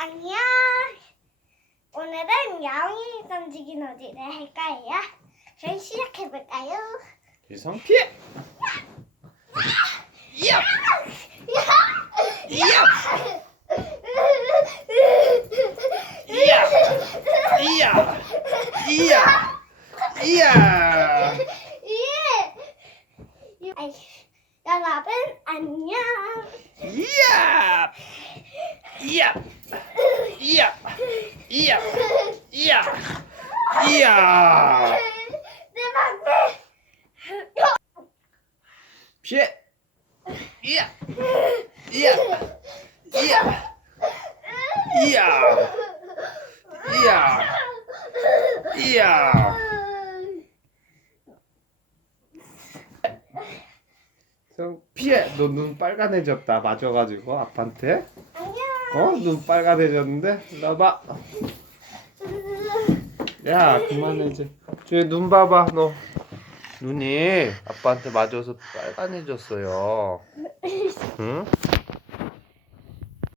안녕. 오늘은 야옹이 던지기 놀이를 할 거예요. 그럼 시작해 볼까요? 유성 피해. 이야. 이야. 이야. 이야. 이야. 이야. 예. 아이, 여러분 안녕. 이야. 이야. 이야. 이야. 이야. 이야. 내 방패. 피해. 이야. 이야. 이야. 이야. 이야. 이야. 성 피해. 너 눈 빨간해졌다. 맞아가지고 아빠한테. 어? 눈 빨간해졌는데? 일로 와봐. 야 그만해 이제. 쟤눈 봐봐 너. 눈이 아빠한테 맞아서 빨간해졌어요. 응?